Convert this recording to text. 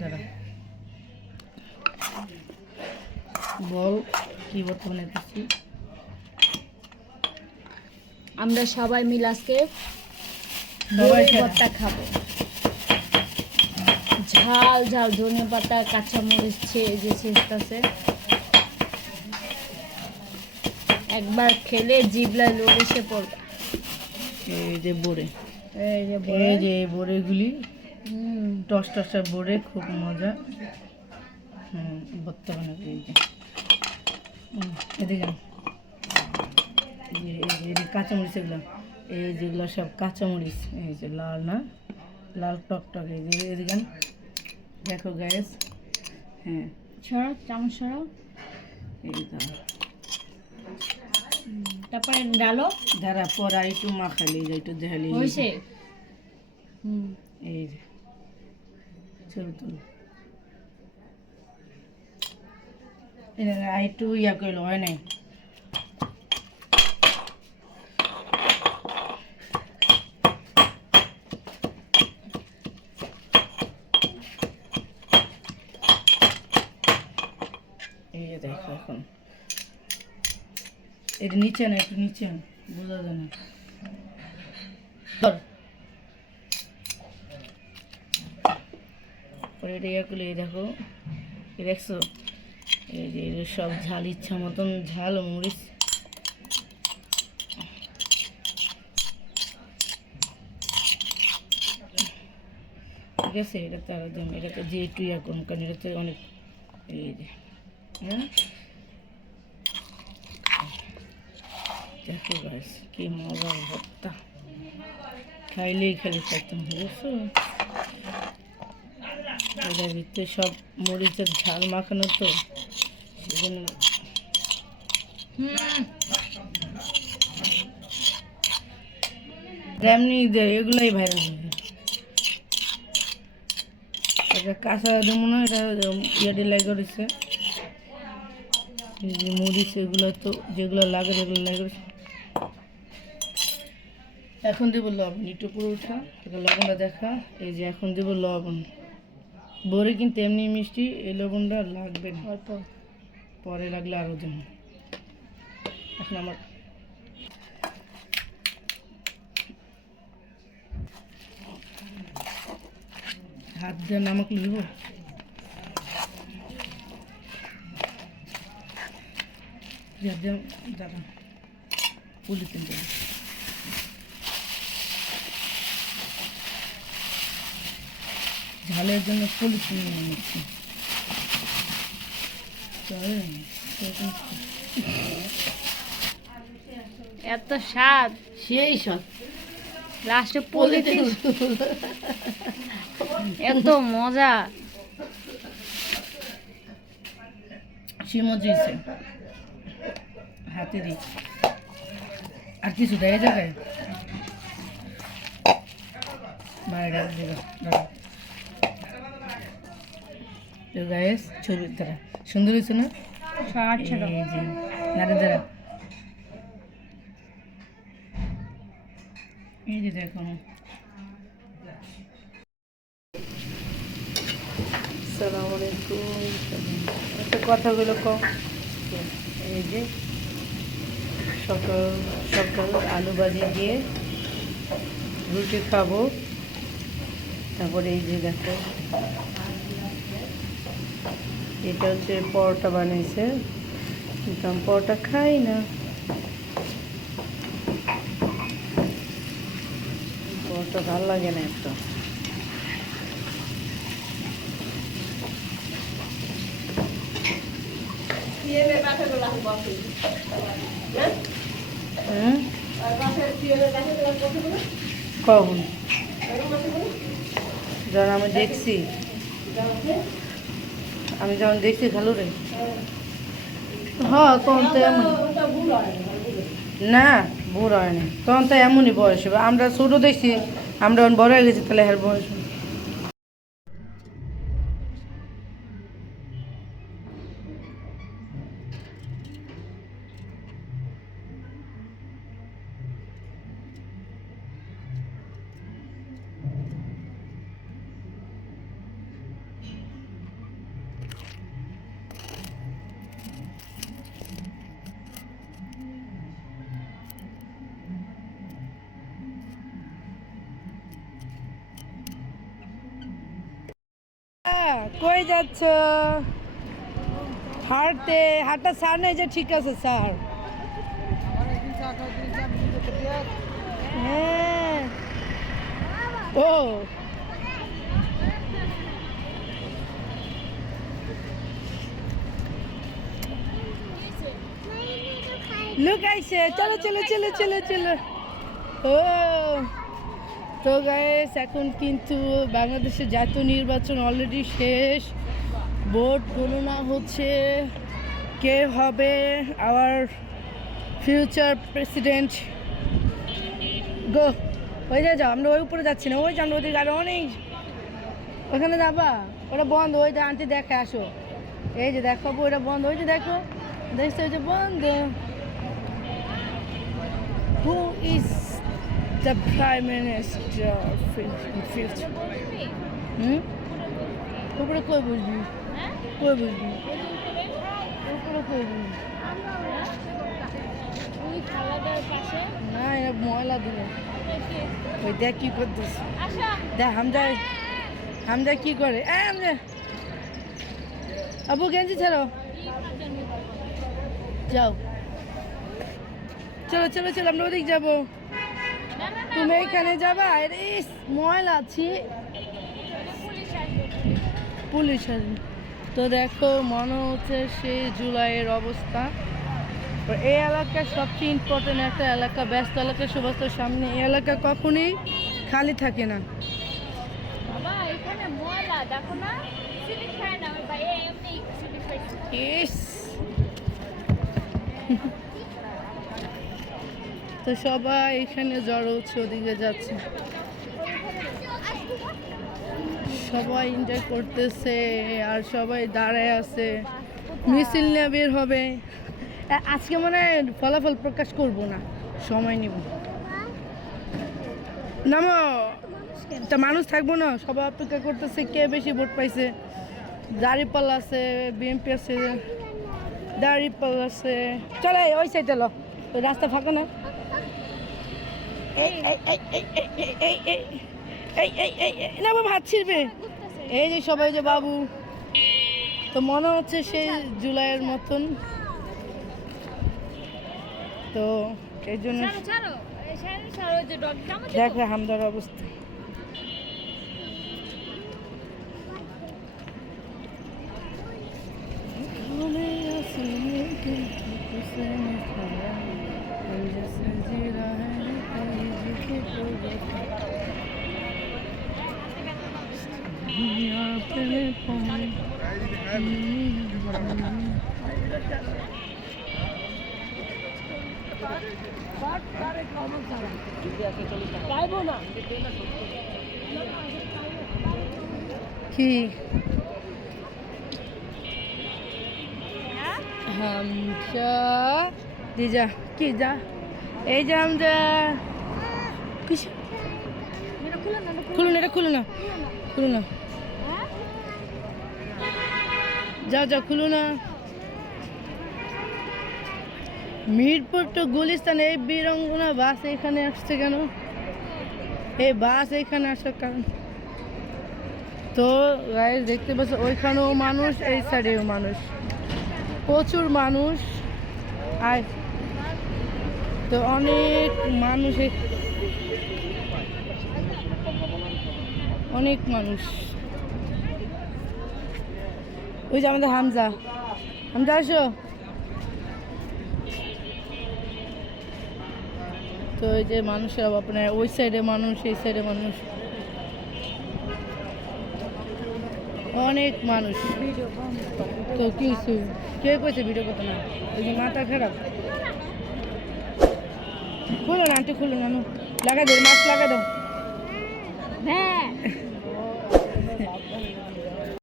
দাঁড়া বল কি বর্তমানে করছি। আমরা সবাই মিলে আজকে সবাই ভর্তা খাবো। ঝাল ঝাল ধনে পাতা কাঁচামরিচ যে ছেঁচতেছে, একবার খেলে জিভলায় লোল এসে পড়বে। এই যে বড়ে, এই যে এই যে বড়েগুলি হুম, টস টসা বড়ে, খুব মজা। ভর্তা বানাবে এই যে এদিকে এই যে কাঁচামরিচ, এগুলো এই যেগুলো সব কাঁচামরিচ, এই যে লাল না লাল টক টক, এই যে এদিকে দেখো গ্যাস। হ্যাঁ সরাও চামচ সরাও, এই দাও, তারপরে ডালো। দাঁড়া পর একটু মাখালি, একটু দেখালি হয়েছে। এই যে ছবি তুল, একটু ইয়া করলো হয় নাই। এই যে দেখো এখন এটা নিচে না, একটু নিচে না, বোঝা যায় না। পরে এটা ইয়া করলে এই দেখো, এই দেখছো এই যে এর সব ঝাল ইচ্ছা মতন ঝাল ও মরিচ। ঠিক আছে, এটাতে আরো দিন, এটাতে যে একটু ইয়া করুন, কারণ এটাতে অনেক এই যে হ্যাঁ দেখো গাছ কি মজার ভর্তা, খাইলেই খালি খাইতাম। বুঝছো, এটার ভিতরে সব মরিচের ঝাল মাখানো, তো সেজন্য এমনি এগুলাই ভাইরাল হবে। এটা কাঁচা দেবো না, এটা ইয়াটি লাগে রয়েছে মরিচ, এগুলো তো যেগুলো লাগে এগুলো লাগে। এখন দেবো লবণ, একটু পুরো উঠা, এটা লবণটা দেখা। এই যে এখন দেবো লবণ, বড়ি কিন্তু এমনি মিষ্টি, এই লবণটা লাগবে না, অল্প পরে লাগলে আরও দেব। এখন আমার হাত দিয়ে নামক লিখব, দাদা পুলি কিনতে ঝালের জন্য পুলি কিনে নিচ্ছি। এত স্বাদ, সেই সব লাস্টে পলিথিন, এত মজা। শিমজ দিয়েছে হাতে দিই, আর কিছু দেয় জায়গায় বাইরে গায়ে ছবির দ্বারা সুন্দর হয়েছে না? এই যে নারে দ্বারা এই যে দেখো, আসসালামু আলাইকুম, একটা কথাগুলো কম। এই যে সকাল সকাল আলু ভাজি দিয়ে রুটি খাবো। তারপরে এই যে দেখো, এটা হচ্ছে পরোটা বানিয়েছে, কিন্তু আমি পরোটা খাই না, পরোটা ভালো লাগে না একটা। কখন যখন আমি দেখছি, আমি যখন দেখছি খালু রে, হ্যাঁ তখন তো এমন না, বুড়ো হয়নি, তখন তো এমনই বয়স হবে। আমরা ছোটো দেখছি, আমরা যখন বড় হয়ে গেছি তাহলে এর বয়স হবে। কই যাচ্ছ? হাঁটতে হাঁটা স্যার নেই যে ঠিক আছে স্যার। হ্যাঁ ও লুক আইসে, চলো চলো চলো চলো চলো। ও তো গাইস, এখন কিন্তু বাংলাদেশের জাতীয় নির্বাচন অলরেডি শেষ, ভোট গণনা হচ্ছে, কে হবে আওয়ার ফিউচার প্রেসিডেন্ট। গো ওই যে যাও, আমরা ওই উপরে যাচ্ছি না, ওই যান ওদের গাড়ি অনেক, ওখানে যাবা, ওটা বন্ধ, ওই যে আন্টি দেখে আসো, এই যে দেখাবো ওটা বন্ধ, ওই যে দেখো দেখছো ওই যে বন্ধ। Who is the Prime Minister in future? উপরে কই বুঝবি, কই বুঝবি, উপরে কই বুঝবি না, এটা ময়লা দিলে। ওই দেখ কি করতেছে, দেখ হামজা কি করে। হামজা আবু গেঞ্জি ছাড়ো, যাও চলো চলো চলো, আমরা ওদিক যাবো, তুমি এখানে যাবা। ইস ময়লা আছি, পুলিশ আসবে। তো দেখো মনে হচ্ছে সেই জুলাইয়ের অবস্থা। এই এলাকার সবচেয়ে ইম্পর্টেন্ট একটা এলাকা, ব্যস্ত এলাকা, সুবাস্তর সামনে, এই এলাকা কখনোই খালি থাকে না। ইস তো সবাই এখানে জড়ো হচ্ছে, ওদিকে যাচ্ছে, সবাই এনজয় করতেছে আর সবাই দাঁড়ায় আছে, মিছিল নিয়ে বের হবে। আজকে মনে হয় ফলাফল প্রকাশ করব না, সময় নিব। নামো, তা মানুষ থাকবো না, সবাই অপেক্ষা করতেছে কে বেশি ভোট পাইছে। দাঁড়িপাল্লা আছে, বিএনপি আছে, দাঁড়িপাল্লা আছে। চলে ওই সাইডে লো, ওই রাস্তা ফাঁকা না। এই এই এই এই এই এই এই এই এই এই এই না বাবা, হাত ছিড়বে। এই যে সবাই যে বাবু, তো মনে হচ্ছে সে জুলাইয়ের মতন, তো এই জন্য দেখো হামদার অবস্থা। কি হামজা দিজা কি যা, এই যে হামজা খুলুন, এটা খুলুন না, খুলুন না, যাও যাও খুলুন না। মিরপুর টু গুলিস্তান, এই বীরঙ্গনা বাস এখানে আসছে কেন? এই বাস এখানে আসার কারণ তো গাইস দেখতে পাচ্ছ, ওইখানেও মানুষ, এই সাইডেও মানুষ, প্রচুর মানুষ। আর তো অনেক মানুষ, অনেক মানুষ। ওই যে আমাদের হামজা, হামজা আসো। তো ওই যে মানুষের আপনার ওই সাইডে মানুষ, এই সাইডে মানুষ, অনেক মানুষ। তো কিছু কে কইছে ভিডিও করতে না, ওই যে মাথা খারাপ। খুলো না আন্টি, খুলো না, লাগা দে, মাস্ক লাগা দাও।